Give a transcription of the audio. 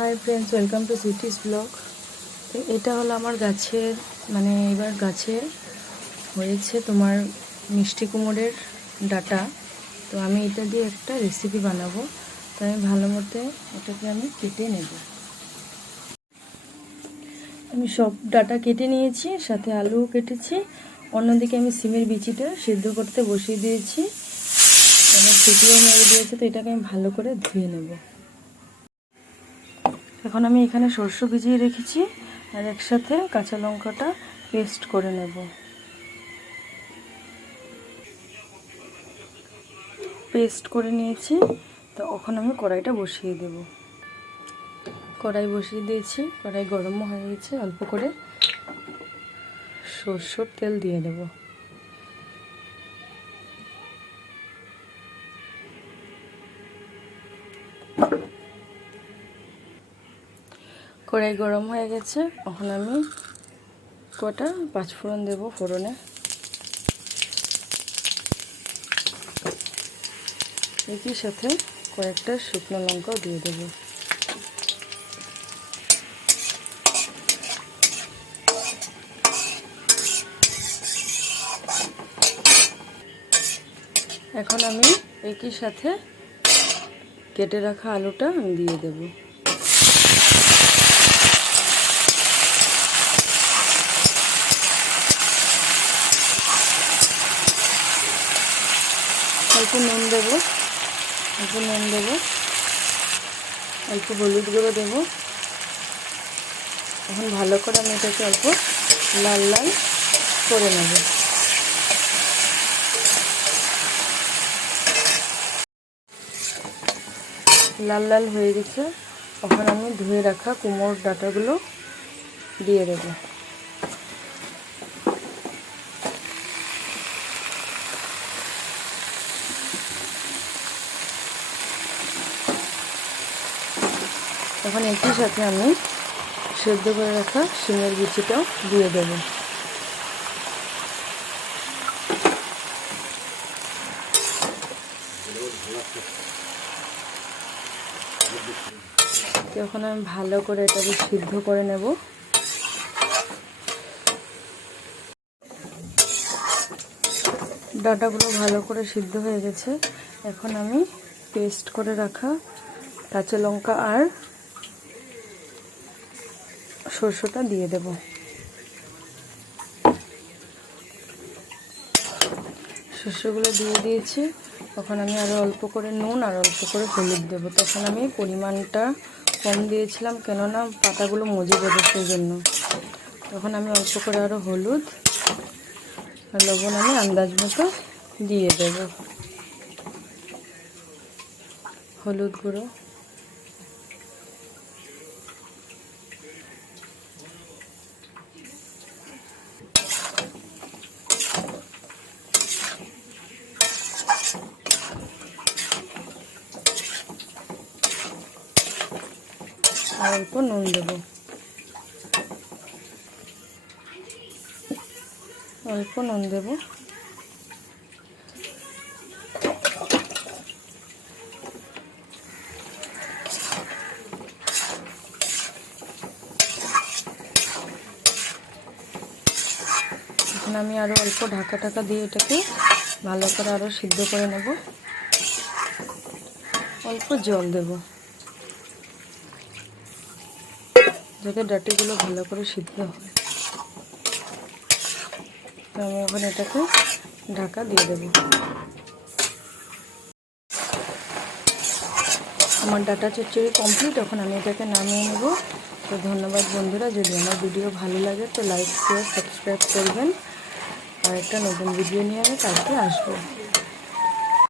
Hi friends welcome to city's blog তো এটা হলো আমার গাছের মানে এবার গাছে হয়েছে তোমার মিষ্টি কুমড়ের ডাটা। তো আমি এটা দিয়ে একটা রেসিপি বানাবো। তো আমি ভালো মতো এটাকে আমি কেটে নেব। আমি সব ডাটা কেটে নিয়েছি, সাথে আলুও কেটেছি। অন্যদিকে আমি সিমের বিচিটা সিদ্ধ করতে বসিয়ে দিয়েছি। আমার সিটিও মেরে দিয়েছে, তো এটাকে আমি ভালো করে ধুয়ে নেব। এখন আমি এখানে সর্ষ ভিজিয়ে রেখেছি আর একসাথে কাঁচা লঙ্কাটা পেস্ট করে নেব। পেস্ট করে নিয়েছি, তো এখন আমি কড়াইটা বসিয়ে দেব। কড়াই বসিয়ে দিয়েছি, কড়াই গরম হয়ে গেছে, অল্প করে সর্ষের তেল দিয়ে দেবো। কড়াই গরম হয়ে গেছে। এখন আমি কটা পাঁচফোড়ন দেবো ফোড়নে। একই সাথে কয়েকটা শুকনো লঙ্কাও দিয়ে দেবো। এখন আমি একই সাথে কেটে রাখা আলুটা আমি দিয়ে দেবো। অল্প নুন দেবো। অল্প নুন দেবো। অল্প হলুদ গুঁড়ো দেবো। এখন ভালো করে আমি এটাকে অল্প লাল লাল করে নেব। লাল লাল হয়ে গেছে। এখন আমি ধুয়ে রাখা কুমোর ডাটাগুলো দিয়ে দেবো। এখন একই সাথে আমি সেদ্ধ করে রাখা শিমের বিচিটাও দিয়ে দেবো। এখন আমি ভালো করে এটাকে সিদ্ধ করে নেব। ডাটাগুলো ভালো করে সিদ্ধ হয়ে গেছে। এখন আমি পেস্ট করে রাখা কাঁচা লঙ্কা আর সরষেটা দিয়ে দেব। শস্যগুলো দিয়ে দিয়েছি। তখন আমি আরও অল্প করে নুন আর অল্প করে হলুদ দেবো। তখন আমি পরিমাণটা কম দিয়েছিলাম, কেননা পাতাগুলো মজে যাবে সেই জন্য তখন আমি অল্প করে আরও হলুদ আর লবণ আমি আন্দাজ মতো দিয়ে দেব। হলুদ গুঁড়ো। আর অল্প নুন দেবো। অল্প নুন দেবো। এখন আমি আরও অল্প ঢাকা ঢাকা দিয়ে এটাকে ভালো করে আরও সিদ্ধ করে নেব। অল্প জল দেবো। যাতে ডাটিগুলো ভালো করে সিদ্ধ হয়। তো আমি এখন এটাকে ঢাকা দিয়ে দেবো। আমার ডাটা চচ্চড়ি কমপ্লিট এখন আমি এটাকে নামিয়ে নেব। তো ধন্যবাদ বন্ধুরা, যদি আমার ভিডিও ভালো লাগে তো লাইক শেয়ার সাবস্ক্রাইব করবেন। আর একটা নতুন ভিডিও নিয়ে আমি কালকে আসব।